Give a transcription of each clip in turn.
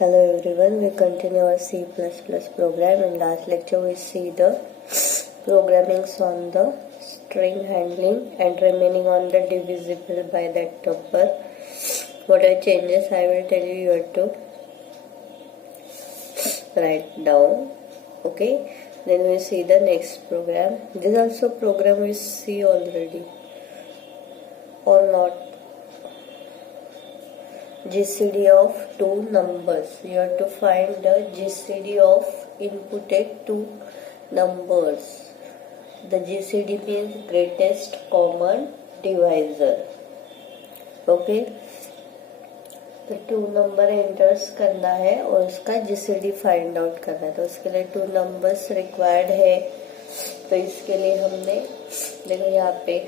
Hello everyone, we continue our C++ program. In last lecture we see the programmings on the string handling and remaining on the divisible by that number. What are changes I will tell you, you have to write down. Okay, then we see the next program. This also program we see already or not. GCD of two numbers. You have to find the GCD of inputted two numbers. The GCD means greatest common divisor. Okay, तो to number enters करना है और उसका GCD find out करना है. तो उसके लिए टू नंबर्स रिक्वायर्ड है. तो इसके लिए हमने देखो यहाँ पे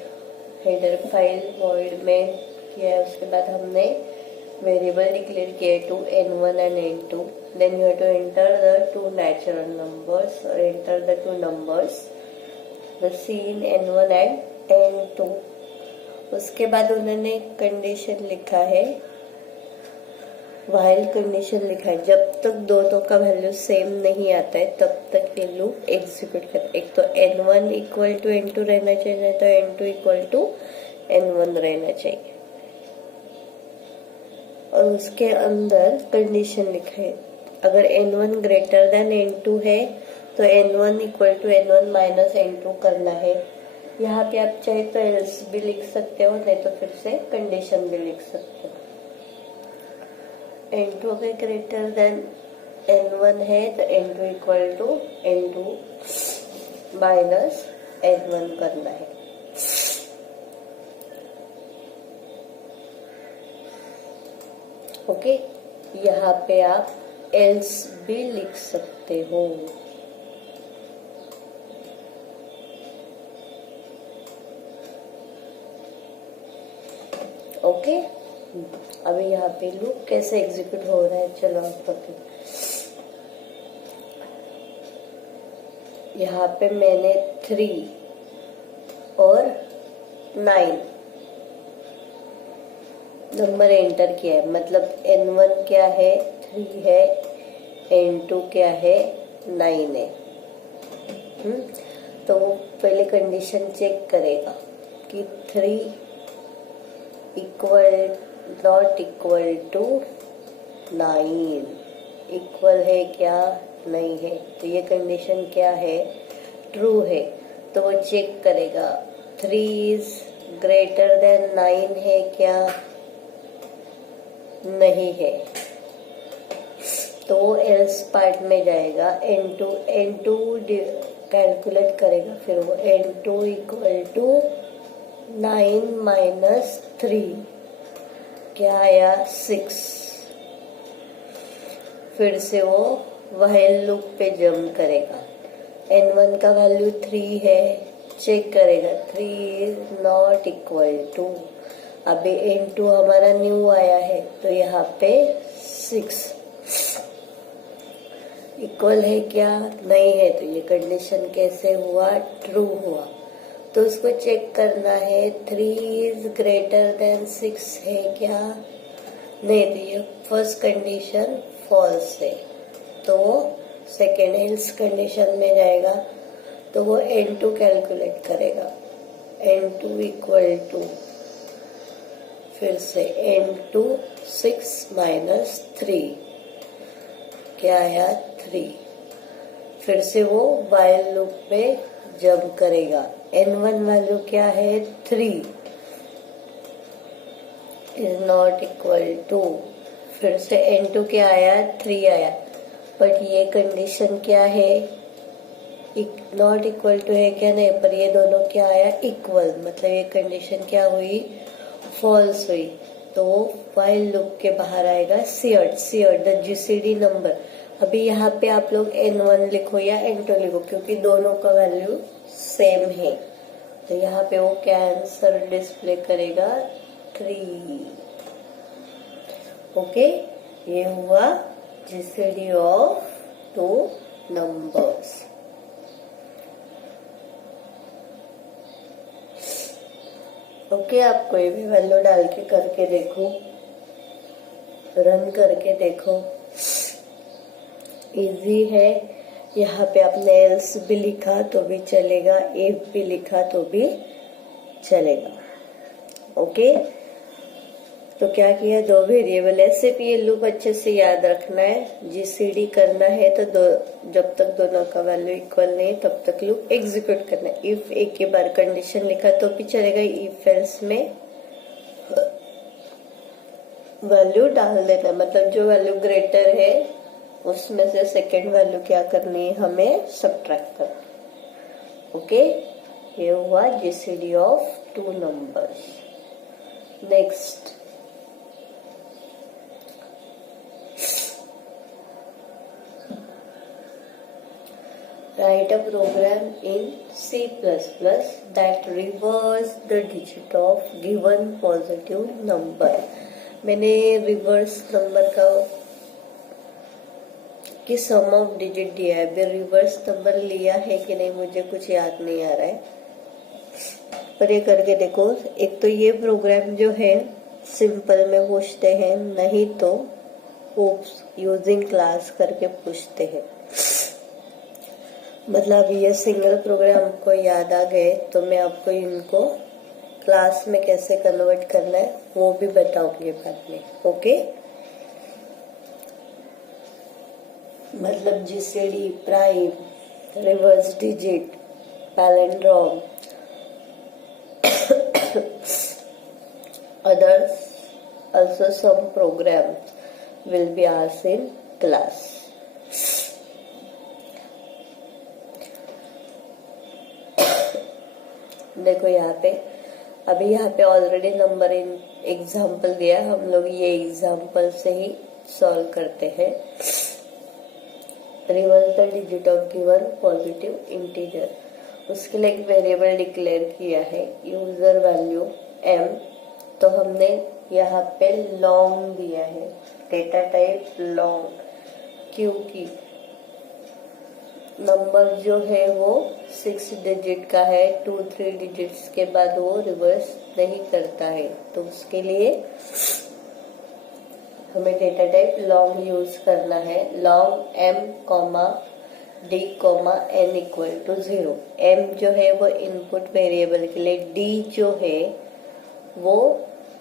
हेडर फाइल वॉइड में किया है. उसके बाद हमने वेरिएबल डिक्लेयर किए to n1 and n2. Then you have to enter the two natural numbers or enter the two numbers, the scene n1 and n2. उसके बाद उन्होंने कंडीशन लिखा है, व्हाइल कंडीशन लिखा है. जब तक दोनों का वैल्यू सेम नहीं आता है तब तक ये लूप एग्जीक्यूट कर. एक तो n1 इक्वल टू n2 रहना चाहिए, नहीं तो n2 इक्वल टू n1 रहना चाहिए. और उसके अंदर कंडीशन लिखा है, अगर n1 ग्रेटर देन n2 है तो n1 equal to n1 minus n2 करना है. यहाँ पे आप चाहे तो एल्स भी लिख सकते हो, नहीं तो फिर से कंडीशन भी लिख सकते हो. n2 अगर ग्रेटर देन n1 है तो n2 equal to n2 minus n1 करना है. ओके, यहाँ पे आप एल्स भी लिख सकते हो. ओके, अभी यहाँ पे लूप कैसे एग्जीक्यूट हो रहा है चलो आप पकड़ो. यहाँ पे मैंने 3 और 9 नंबर एंटर किया है. मतलब n1 क्या है, 3 है, n2 क्या है, 9 है. तो वो पहले कंडीशन चेक करेगा कि 3 equal not equal to 9 equal है क्या, नहीं है. तो ये कंडीशन क्या है, ट्रू है. तो वो चेक करेगा 3 इज ग्रेटर देन 9 है क्या, नहीं है. तो एल्स पार्ट में जाएगा. n2 कैलकुलेट करेगा. फिर वो n2 इक्वल टू 9 माइनस 3 क्या आया, 6. फिर से वो व्हाइल लूप पे जंप करेगा. n1 का वैल्यू 3 है, चेक करेगा 3 इज नॉट इक्वल टू. अभी n2 हमारा न्यू आया है तो यहाँ पे 6 इक्वल है क्या, नहीं है. तो ये कंडीशन कैसे हुआ, ट्रू हुआ. तो उसको चेक करना है 3 इज ग्रेटर देन 6 है क्या, नहीं. तो ये फर्स्ट कंडीशन फॉल्स है. तो सेकेंड एल्स कंडीशन में जाएगा. तो वो n2 कैलकुलेट करेगा. n2 इक्वल टू फिर से n2 6 माइनस 3 क्या आया, 3. फिर से वो व्हाइल लूप में जंप करेगा. n1 वैल्यू क्या है, 3 इज नॉट इक्वल टू. फिर से n2 क्या आया, 3 आया. बट ये कंडीशन क्या है, नॉट इक्वल टू है क्या, नहीं. पर ये दोनों क्या आया, इक्वल. मतलब ये कंडीशन क्या हुई, फॉल्स हुई. तो व्हाइल लूप के बाहर आएगा सीआर द जीसीडी नंबर. अभी यहाँ पे आप लोग n1 लिखो या n2 लिखो क्योंकि दोनों का वैल्यू सेम है. तो यहाँ पे वो क्या आंसर डिस्प्ले करेगा, 3. ओके, ये हुआ GCD of two numbers. Okay, आप कोई भी वैल्यू डाल के करके देखो, रन करके देखो. इजी है। यहाँ पे आपने एल्स भी लिखा तो भी चलेगा, इफ भी लिखा तो भी चलेगा। ओके, तो क्या किया, दो वेरिएबल है, सिर्फ ये लूप अच्छे से याद रखना है। जीसीडी करना है तो जब तक दोनों का वैल्यू इक्वल नहीं तब तक लूप एग्जीक्यूट करना है। इफ एक के बार कंडीशन लिखा तो भी चलेगा, इफ एल्स में वैल्यू डाल देना, मतलब जो वैल्यू ग्रेटर है उसमें से सेकेंड वैल्यू क्या करनी है, हमें सब्ट्रैक्ट करना। ओके, ये हुआ GCD of two numbers. Next, write a program in C++ that reverse the digit of given positive number। मैंने रिवर्स नंबर का कि सम ऑफ डिजिट दिया है, अभी रिवर्स नंबर लिया है कि नहीं मुझे कुछ याद नहीं आ रहा है, पर ये करके देखो। एक तो ये प्रोग्राम जो है सिंपल में पूछते हैं, नहीं तो ओप्स यूजिंग क्लास करके पूछते हैं। मतलब ये सिंगल प्रोग्राम आपको याद आ गए तो मैं आपको इनको क्लास में कैसे कन्वर्ट करना है वो भी बताऊंगी बाद में। ओके, मतलब GCD, prime, reverse digit, palindrome, others also some programs will be asked in class। देखो यहाँ पे, अभी यहाँ पे ऑलरेडी नंबर इन एग्जाम्पल दिया, हम लोग ये एग्जाम्पल से ही सॉल्व करते हैं। Reverse the digit of given positive integer, उसके लिए एक वेरिएबल डिक्लेयर किया है, यूजर वैल्यू m, तो हमने यहाँ पे लॉन्ग दिया है, डेटा टाइप लॉन्ग, क्योंकि नंबर जो है वो 6 डिजिट का है, 2-3 डिजिट्स के बाद वो रिवर्स नहीं करता है, तो उसके लिए हमें डेटा टाइप लॉन्ग यूज करना है। Long m, d, n equal to 0। m जो है वो इनपुट वेरिएबल के लिए, d जो है वो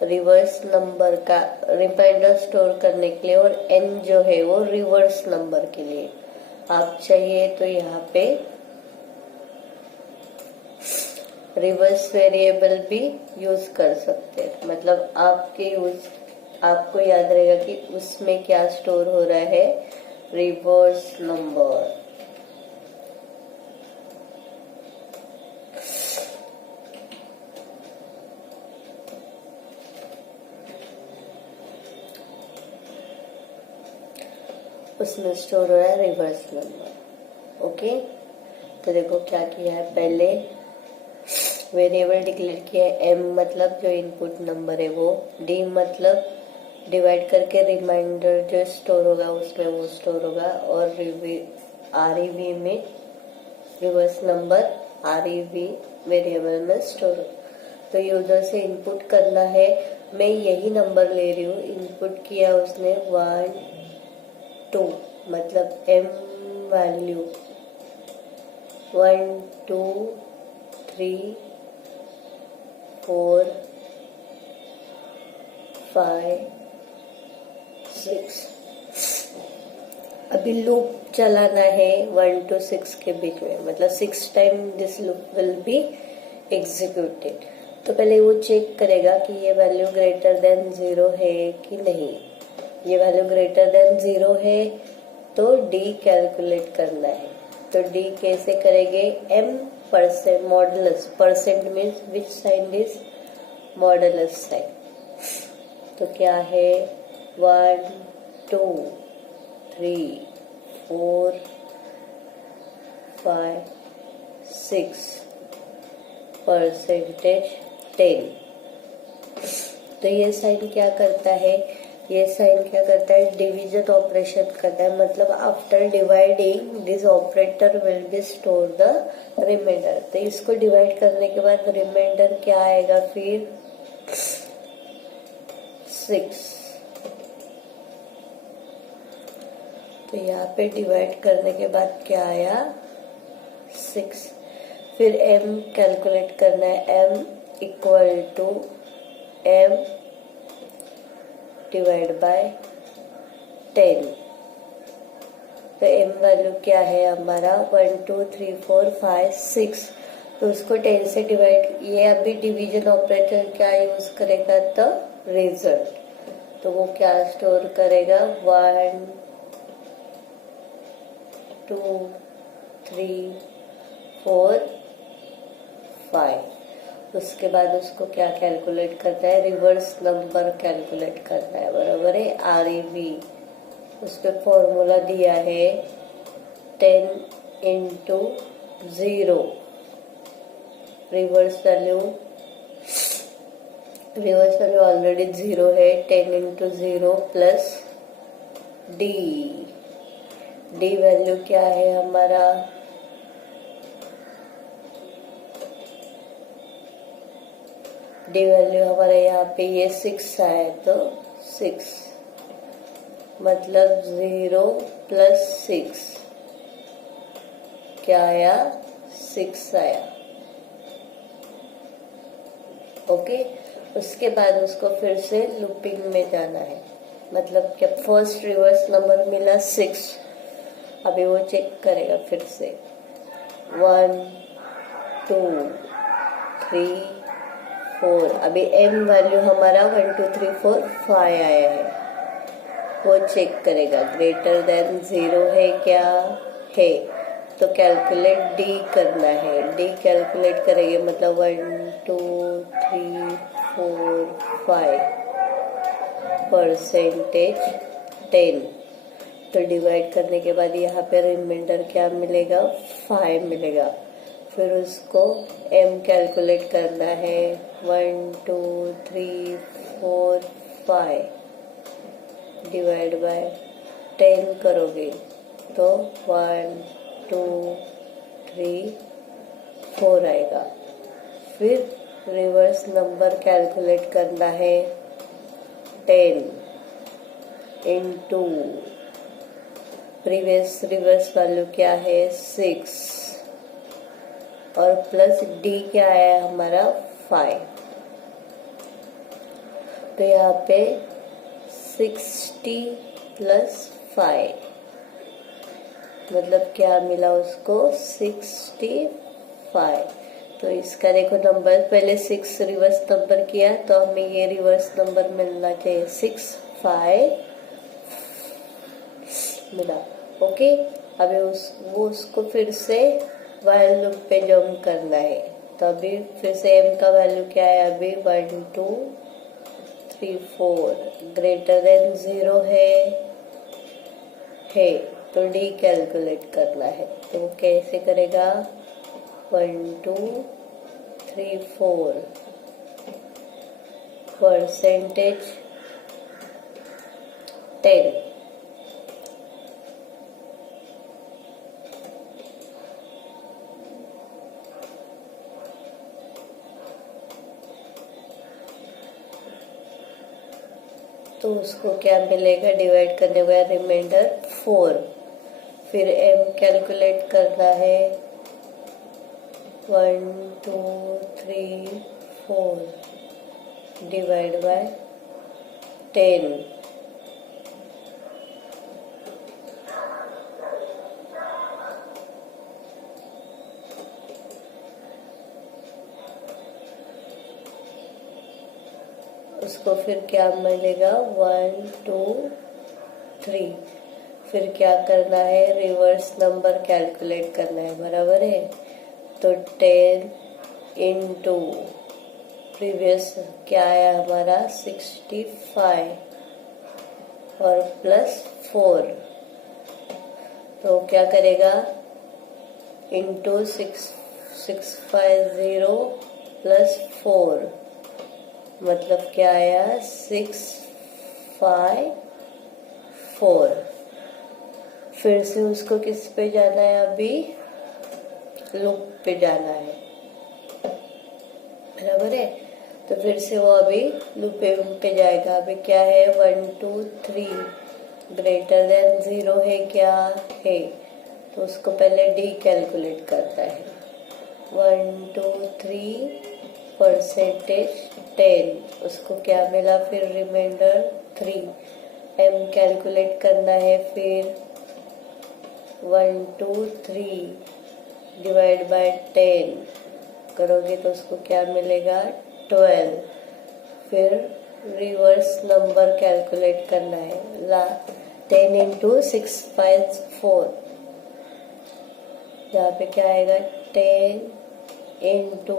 रिवर्स नंबर का रिमाइंडर स्टोर करने के लिए, और n जो है वो रिवर्स नंबर के लिए। आप चाहिए तो यहाँ पे रिवर्स वेरिएबल भी यूज कर सकते हैं, मतलब आपको याद रहेगा कि उसमें क्या स्टोर हो रहा है, रिवर्स नंबर। उसमें स्टोर हो रहा है रिवर्स नंबर। ओके, तो देखो क्या किया है, पहले वेरिएबल डिक्लेयर किया है, m मतलब जो इनपुट नंबर है वो, d मतलब डिवाइड करके रिमाइंडर जो स्टोर होगा उसमें वो स्टोर होगा, और REV में रिवर्स नंबर REV वेरिएबल में स्टोर होगा। तो यूजर से इनपुट करना है, मैं यही नंबर ले रही हूँ, इनपुट किया उसने 1 2, मतलब m वैल्यू 1 2 3 4 5 6। अभी लूप चलाना है 1 to 6 के बीच में, मतलब 6 time this loop will be executed. तो पहले वो चेक करेगा कि ये वैल्यू ग्रेटर देन 0 है कि नहीं। ये वैल्यू ग्रेटर देन 0 है तो d कैलकुलेट करना है, तो d कैसे करेंगे, m percent modulus, percent means which sign is modulus sign. तो क्या है 1 2 3 4 5 6 परसेंटेज 10। तो ये साइन क्या करता है, ये साइन क्या करता है, डिवीजन ऑपरेशन करता है, मतलब after dividing this operator will be store the reminder. तो इसको डिवाइड करने के बाद रिमाइंडर क्या आएगा, फिर 6। तो यहाँ पे डिवाइड करने के बाद क्या आया 6। फिर m कैलकुलेट करना है, m equal to m divide by 10। तो m वैल्यू क्या है हमारा 1 2 3 4 5 6। तो उसको 10 से डिवाइड, ये अभी डिवीजन ऑपरेटर क्या यूज करेगा तो रिजल्ट। तो वो क्या स्टोर करेगा 1 2 3 4 5। उसके बाद उसको क्या कैलकुलेट करना है, रिवर्स नंबर कैलकुलेट करना है, बराबर है REV। उस पर फॉर्मूला दिया है 10 इंटू 0। रिवर्स वैल्यू ऑलरेडी 0 है, 10 into 0 plus D। D value क्या है हमारा D वैल्यू हमारा यहाँ पे ये 6 आया, तो 6 मतलब 0 प्लस 6 क्या आया 6 आया। ओके, उसके बाद उसको फिर से लूपिंग में जाना है, मतलब क्या फर्स्ट रिवर्स नंबर मिला 6। अभी वो चेक करेगा फिर से 1 2 3 4। अभी m वैल्यू हमारा 1 2 3 4 5 आया है, वो चेक करेगा ग्रेटर देन 0 है क्या है। तो कैलकुलेट D करना है, D कैलकुलेट करेंगे मतलब 1 2 3 4 5 परसेंटेज 10। तो डिवाइड करने के बाद यहाँ पे रिमाइंडर क्या मिलेगा 5 मिलेगा। फिर उसको m कैलकुलेट करना है 1 2 3 4 5 डिवाइड बाय 10 करोगे तो 1 2 3 4 आएगा। फिर रिवर्स नंबर कैलकुलेट करना है 10 इंटू प्रीवियस रिवर्स वैल्यू क्या है 6 और प्लस D क्या आया हमारा 5। तो यहाँ पे 60 प्लस 5 मतलब क्या मिला उसको 65। तो इसका देखो नंबर पहले 6 रिवर्स नंबर किया, तो हमें ये रिवर्स नंबर मिलना चाहिए 65 मिला। ओके, अभी उसको फिर से वाइल लूप पे जंप करना है। तो अभी फिर से m का वैल्यू क्या है अभी 1 2 3 4 ग्रेटर देन 0 है तो D कैलकुलेट करना है। तो वो कैसे करेगा 1 2 3 4 परसेंटेज 10। तो उसको क्या मिलेगा डिवाइड करने का रिमाइंडर 4। फिर m कैलकुलेट करना है 1 2 3 4 डिवाइड बाय 10। उसको फिर क्या मिलेगा 1 2 3। फिर क्या करना है रिवर्स नंबर कैलकुलेट करना है, बराबर है। तो 10 इंटू प्रीवियस क्या आया हमारा 65 और प्लस 4। तो क्या करेगा इंटू 650 प्लस 4 मतलब क्या आया 654। फिर से उसको किस पे जाना है अभी लूप पे जाना है, बराबर है। तो फिर से वो अभी लूप पे जाएगा। अभी क्या है 1 2 3 ग्रेटर देन 0 है क्या है, तो उसको पहले डी कैलकुलेट करता है। 1 2 3 परसेंटेज 10, उसको क्या मिला फिर रिमाइंडर 3। एम कैलकुलेट करना है, फिर 1 2 3 डिवाइड बाय 10 करोगे तो उसको क्या मिलेगा 12। फिर रिवर्स नंबर कैलकुलेट करना है, 10 इंटू 6 5 4, यहाँ पे क्या आएगा 10 इंटू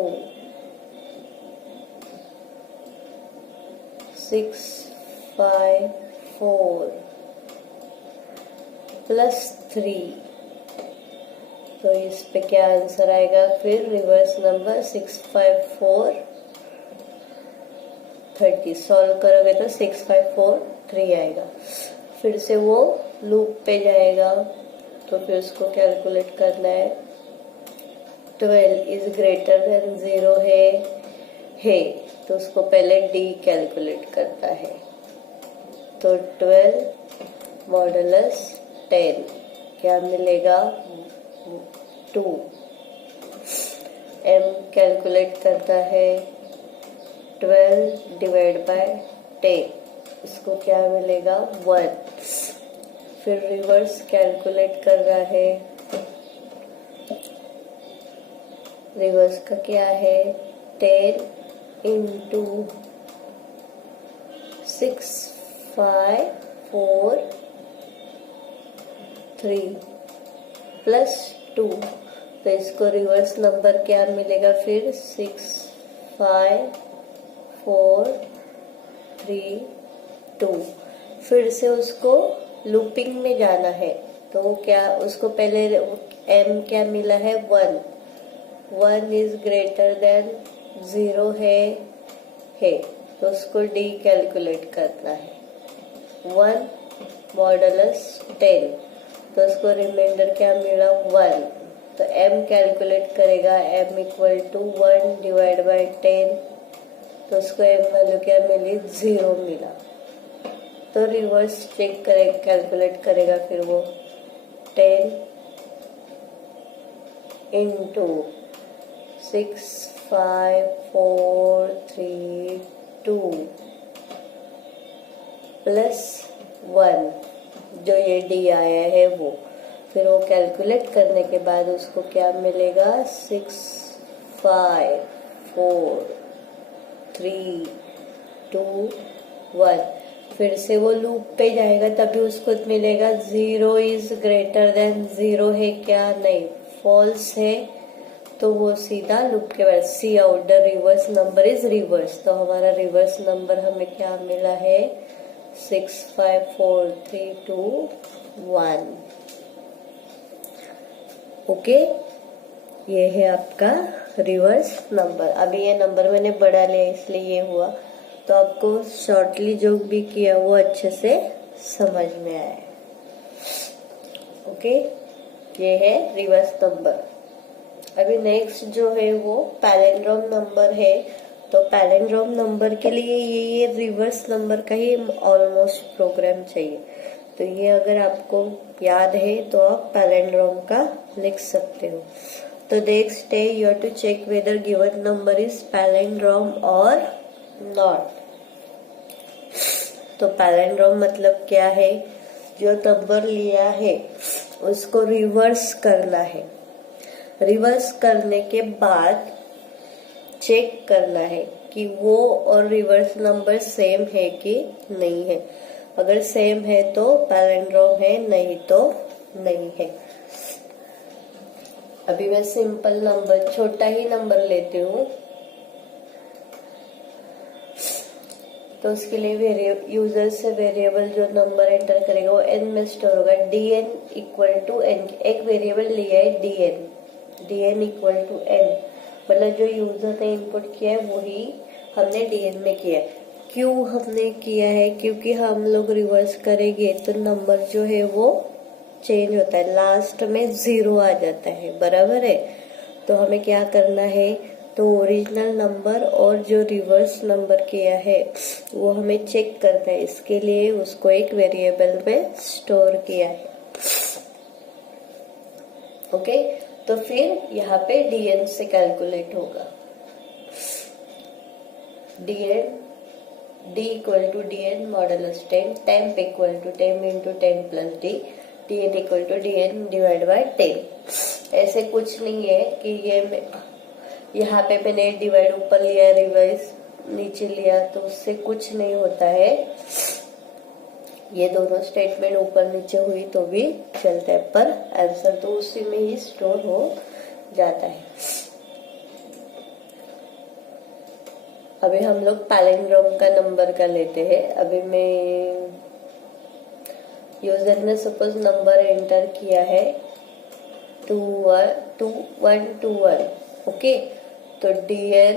6 5 4 प्लस 3, तो इस पे क्या आंसर आएगा फिर रिवर्स नंबर 6 5 4 30। सॉल्व करोगे तो 6 5 4 3 आएगा। फिर से वो लूप पे जाएगा, तो फिर उसको कैलकुलेट करना है। 12 इज ग्रेटर देन 0 है तो उसको पहले डी कैलकुलेट करता है, तो 12 मॉडुलस 10 क्या मिलेगा 2। एम कैलकुलेट करता है 12 डिवाइड बाय 10, इसको क्या मिलेगा 1। फिर रिवर्स कैलकुलेट कर रहा है, रिवर्स का क्या है 10 इंटू 6 5 4 3 प्लस 2, तो इसको रिवर्स नंबर क्या मिलेगा फिर 6 5 4 3 2। फिर से उसको लूपिंग में जाना है, तो वो क्या उसको पहले एम क्या मिला है 1 इज ग्रेटर देन 0 है तो उसको डी कैलकुलेट करना है। 1 मॉडुलस 10, तो उसको रिमाइंडर क्या मिला 1, तो एम कैलकुलेट करेगा, M equal to 1 divide by 10, तो उसको एम वैल्यू क्या मिली 0 मिला। तो रिवर्स चेक करेगा, कैलकुलेट करेगा, फिर वो 10 इंटू 6 5 4 3 2 प्लस 1, जो ये डी आया है वो, फिर वो कैलकुलेट करने के बाद उसको क्या मिलेगा 6 5 4 3 2 1। फिर से वो लूप पे जाएगा, तभी उसको मिलेगा 0 इज ग्रेटर देन 0 है क्या, नहीं फॉल्स है, तो वो सीधा लूप के बाद cout the reverse number is reverse, तो हमारा रिवर्स नंबर हमें क्या मिला है 6 5 4 3 2 1। ओके, ये है आपका रिवर्स नंबर। अभी ये नंबर मैंने बढ़ा लिया इसलिए ये हुआ, तो आपको शॉर्टली जो भी किया वो अच्छे से समझ में आया। ओके, ये है रिवर्स नंबर। अभी नेक्स्ट जो है वो पैलिंड्रोम नंबर है, तो पैलिंड्रोम नंबर के लिए ये रिवर्स नंबर का ही ऑलमोस्ट प्रोग्राम चाहिए, तो ये अगर आपको याद है तो आप पैलिंड्रोम का लिख सकते हो। तो नेक्स्ट है you have to check whether given number is palindrome और नॉट। तो पैलिंड्रोम मतलब क्या है, जो नंबर लिया है उसको रिवर्स करना है, रिवर्स करने के बाद चेक करना है कि वो और रिवर्स नंबर सेम है कि नहीं है। अगर सेम है तो पैलिंड्रोम है, नहीं तो नहीं है। अभी मैं सिंपल नंबर, छोटा ही नंबर लेती हूँ, तो उसके लिए यूजर से वेरिएबल जो नंबर एंटर करेगा वो n में स्टोर होगा। dn इक्वल टू n, एक वेरिएबल लिया है dn इक्वल टू n, मतलब जो यूजर ने इनपुट किया है वही हमने dn में किया है। क्यों हमने किया है, क्योंकि हम लोग रिवर्स करेंगे तो नंबर जो है वो चेंज होता है, लास्ट में 0 आ जाता है, बराबर है। तो हमें क्या करना है, तो ओरिजिनल नंबर और जो रिवर्स नंबर किया है वो हमें चेक करना है, इसके लिए उसको एक वेरिएबल में स्टोर किया है। ओके, तो फिर यहाँ पे dn से कैलकुलेट होगा। dn d equal to dn modulus 10, temp equal to temp into 10 plus d, dn equal to dn divide by 10। ऐसे कुछ नहीं है कि ये यहाँ पे मैंने डिवाइड ऊपर लिया, रिवाइज नीचे लिया, तो उससे कुछ नहीं होता है। ये दोनों स्टेटमेंट ऊपर नीचे हुई तो भी चलता है, पर आंसर तो उसी में ही स्टोर हो जाता है। अभी हम लोग पैलिंड्रोम का नंबर का लेते हैं। अभी मैं यूजर ने सपोज नंबर एंटर किया है 2121, ओके, तो dn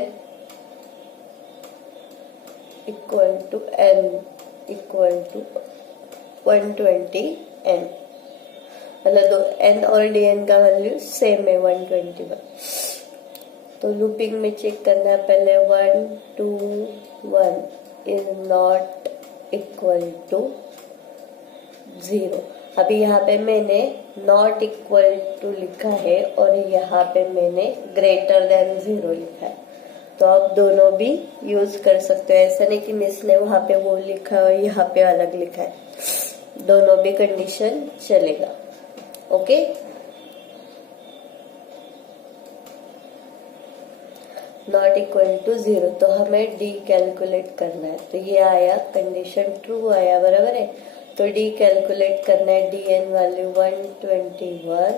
equal to n equal to 120n, मतलब दो n और dn का वैल्यू सेम है 121। तो लूपिंग में चेक करना है पहले 1 2 1 इज नॉट इक्वल टू 0। अभी यहाँ पे मैंने नॉट इक्वल टू लिखा है और यहाँ पे मैंने ग्रेटर देन 0 लिखा है, तो आप दोनों भी यूज कर सकते हो। ऐसा नहीं कि मिस ने वहां पे वो लिखा और यहाँ पे अलग लिखा है, दोनों भी कंडीशन चलेगा। ओके, नॉट इक्वल टू 0, तो हमें डी कैलकुलेट करना है। तो ये आया, कंडीशन ट्रू आया, बराबर है। तो डी कैलकुलेट करना है, डी एन वैल्यू 121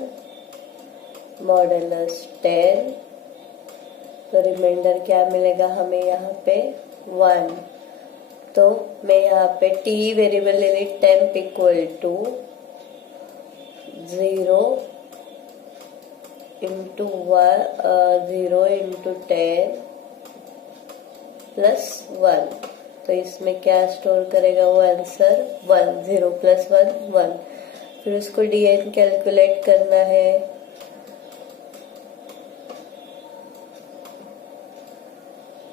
मॉडुलस 10, तो रिमाइंडर क्या मिलेगा हमें यहाँ पे 1। तो मैं यहाँ पे टी वेरिएबल ले ली, temp equal to 0 into 0 into 10 plus 1, तो इसमें क्या स्टोर करेगा वो आंसर 1, 0 प्लस 1 1। फिर उसको dn कैलकुलेट करना है,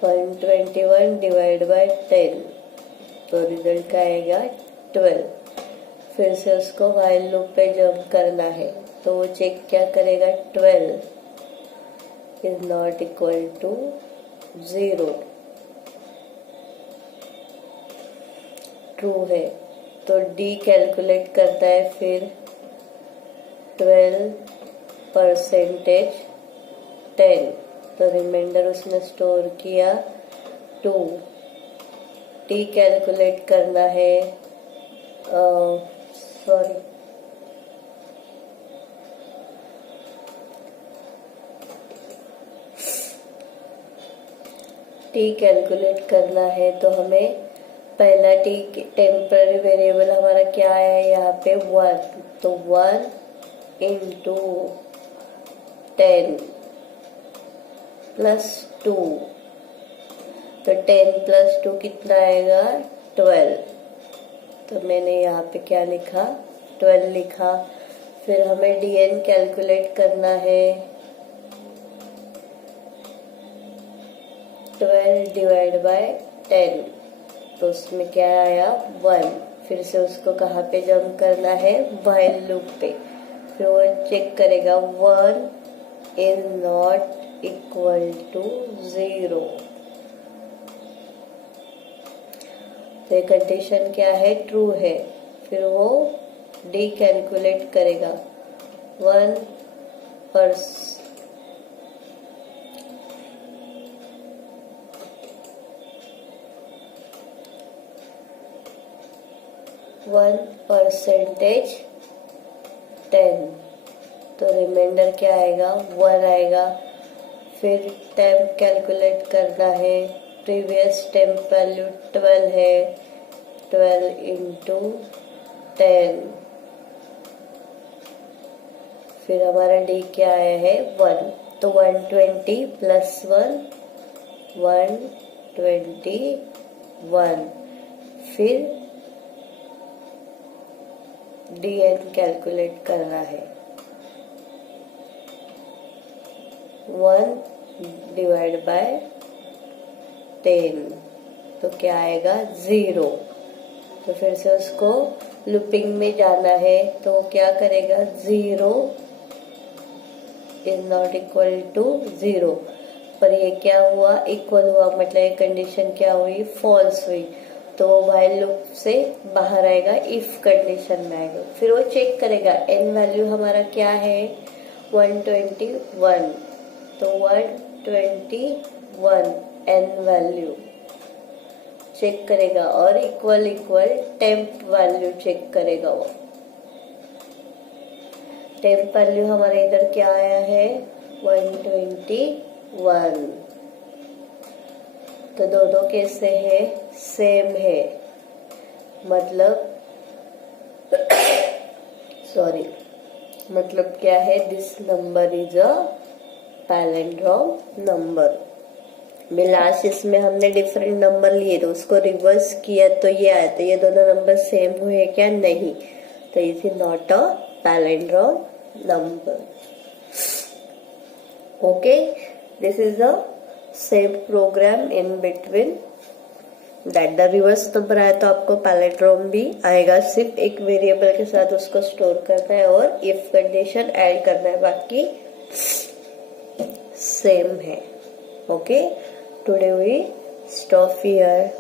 वन 21 डिवाइड बाय 10, तो रिजल्ट का आएगा 12। फिर से उसको व्हाइल लूप पे जंप करना है, तो वो चेक क्या करेगा, 12 is not equal to 0, true है। तो डी कैलकुलेट करता है, फिर 12 परसेंटेज 10, तो रिमाइंडर उसने स्टोर किया 2। टी कैलकुलेट करना है, सॉरी टी कैलकुलेट करना है, तो हमें पहला टी टेम्पररी वेरिएबल हमारा क्या है यहाँ पे 1, तो 1 इंटू 10 प्लस 2, तो 10 प्लस 2 कितना आएगा 12, तो मैंने यहाँ पे क्या लिखा 12 लिखा। फिर हमें dn कैलकुलेट करना है, 12 डिवाइड बाय 10, तो उसमें क्या आया 1। फिर से उसको कहाँ पे जंप करना है, व्हाइल लूप पे, फिर वो चेक करेगा 1 इज नॉट इक्वल टू 0, तो ये कंडीशन क्या है, ट्रू है। फिर वो डी कैलकुलेट करेगा, 1 परसेंटेज 10, तो रिमाइंडर क्या आएगा 1 आएगा। फिर टेम्प कैलकुलेट करना है, प्रीवियस टेम्प वैल्यू 12 है, 12 इंटू 10, फिर हमारा डी क्या आया है 1, तो 120 प्लस 1 121, फिर dn कैलकुलेट करना है, 1 डिवाइड बाय 10, तो क्या आएगा 0। तो फिर से उसको लूपिंग में जाना है, तो क्या करेगा 0 इज नॉट इक्वल टू 0, पर ये क्या हुआ इक्वल हुआ, मतलब ये कंडीशन क्या हुई फॉल्स हुई, तो वो व्हाइल लूप से बाहर आएगा, इफ कंडीशन में आएगा। फिर वो चेक करेगा एन वैल्यू हमारा क्या है 121, तो 121 एन वैल्यू चेक करेगा और equal equal temp value check करेगा। वो टेम्प वैल्यू हमारे इधर क्या आया है 121, तो दोनों कैसे है सेम है, मतलब सॉरी मतलब क्या है this number is a palindrome number. Last इसमें हमने डिफरेंट नंबर लिए तो उसको रिवर्स किया तो ये आया, तो ये दोनों नंबर सेम हुए क्या नहीं, तो it is not a palindrome number. Okay, this is a same programme in between that the reverse number आया तो आपको पैलिंड्रोम भी आएगा, सिर्फ एक वेरिएबल के साथ उसको स्टोर करना है और इफ कंडीशन ऐड करना है, बाकी सेम है। Okay, today we stop here.